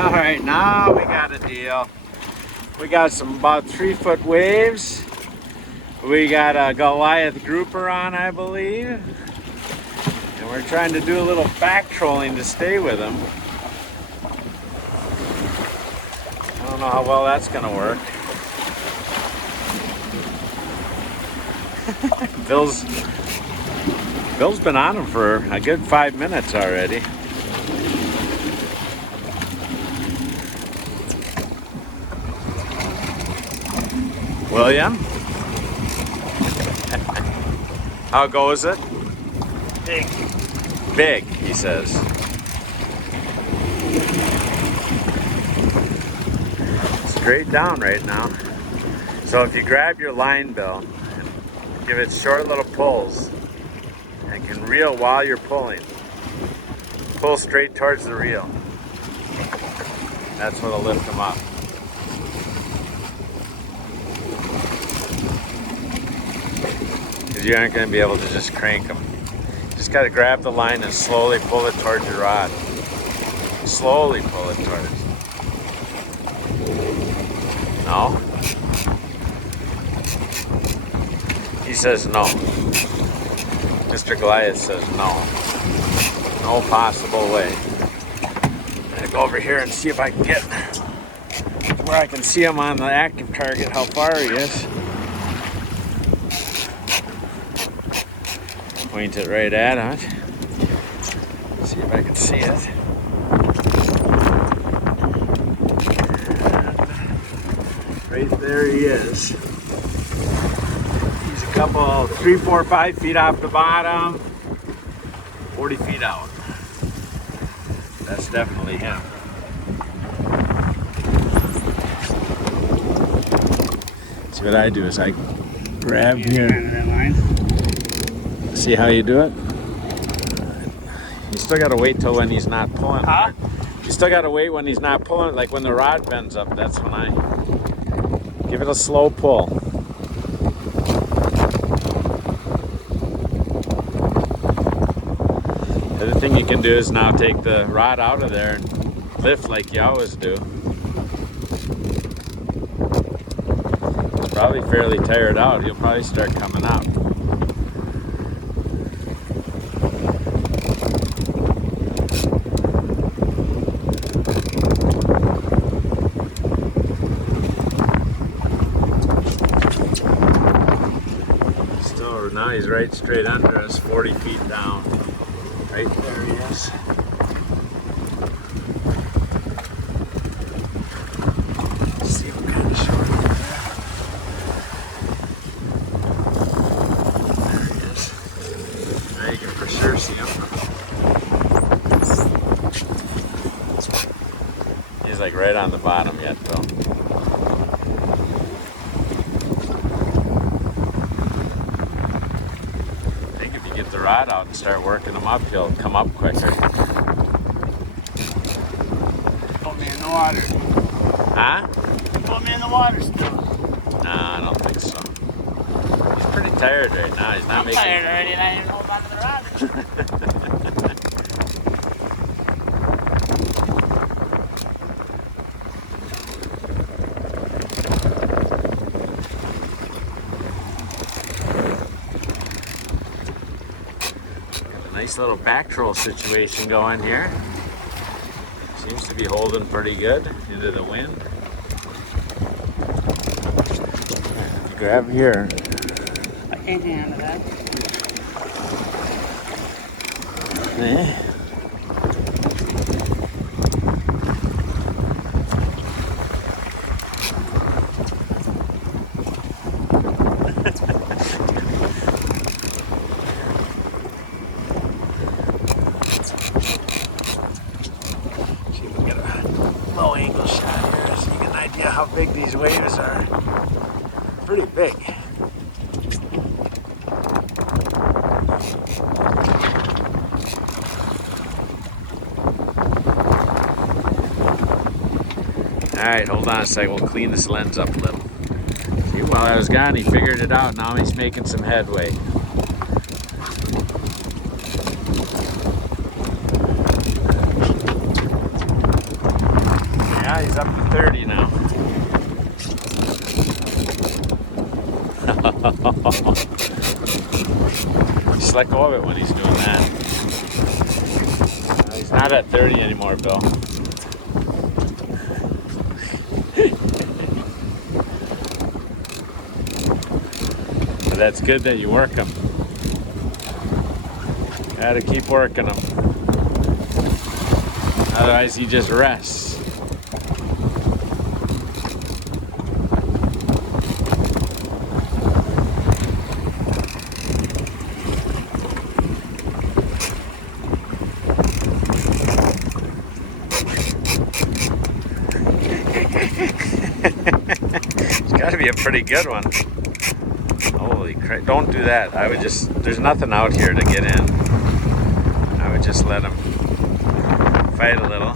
All right, now we got a deal. We got some about 3-foot waves. We got a Goliath grouper on, I believe. And we're trying to do a little back trolling to stay with him. I don't know how well that's gonna work. Bill's been on him for a good 5 minutes already. William? How goes it? Big. Big, he says. Straight down right now. So if you grab your line, Bill, and give it short little pulls, and can reel while you're pulling. Pull straight towards the reel. That's what'll lift them up. Because you aren't going to be able to just crank them. Just got to grab the line and slowly pull it towards your rod. Slowly pull it towards. No? He says no. Mr. Goliath says no. No possible way. I'm going to go over here and see if I can get where I can see him on the active target, how far he is. Point it right at it. See if I can see it. Right there he is. He's a couple, 3, 4, 5 feet off the bottom, 40 feet out. That's definitely him. See what I do is I grab here. See how you do it? You still gotta wait till when he's not pulling hard. You still gotta wait when he's not pulling, like when the rod bends up, that's when I give it a slow pull. The other thing you can do is now take the rod out of there and lift like you always do. He's probably fairly tired out. He'll probably start coming up. Now he's right straight under us, 40 feet down. Right there he is. Let's see what kind of short there. There he is. Now you can for sure see him. He's like right on the bottom yet though. Get the rod out and start working them up, he'll come up quicker. Put me in the water. Huh? Put me in the water still. No, I don't think so. He's pretty tired right now. He's not making. Tired already, and I didn't hold on to the rod. Nice little back troll situation going here. Seems to be holding pretty good into the wind. If you grab here. I can't handle that. Eh? Low angle shot here so you get an idea how big these waves are. Pretty big. Alright, hold on a second, we'll clean this lens up a little. See, while I was gone he figured it out, now he's making some headway. Yeah, he's up to 30 now. Just let go of it when he's doing that. He's not at 30 anymore, Bill. But that's good that you work him. Gotta keep working him. Otherwise, he just rests. It's got to be a pretty good one. Holy crap. Don't do that. I would just, there's nothing out here to get in. I would just let him fight a little.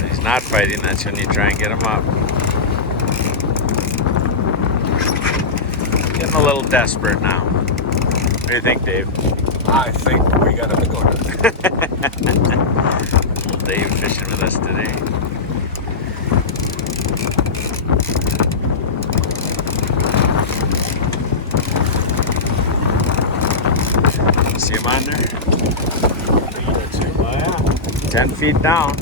If he's not fighting, that's when you try and get him up. Getting a little desperate now. What do you think, Dave? I think we got to go to Old Dave fishing with us today. See him on there? Oh yeah. 10 feet down.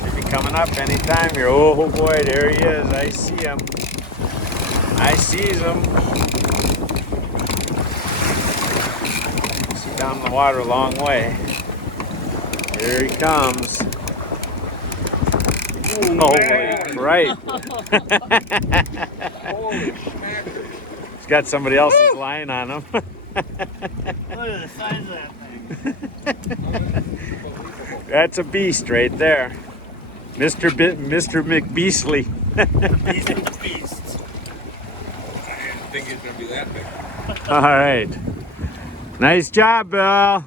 He'll be coming up anytime here. Oh boy, there he is. I see him. I sees him. See down the water a long way. Here he comes. Holy crap. Holy smack. He's got somebody else's line on him. Look at the size of that thing. That's a beast right there. Mr. McBeastly. Beast of the beasts. I didn't think it was going to be that big. All right. Nice job, Bill.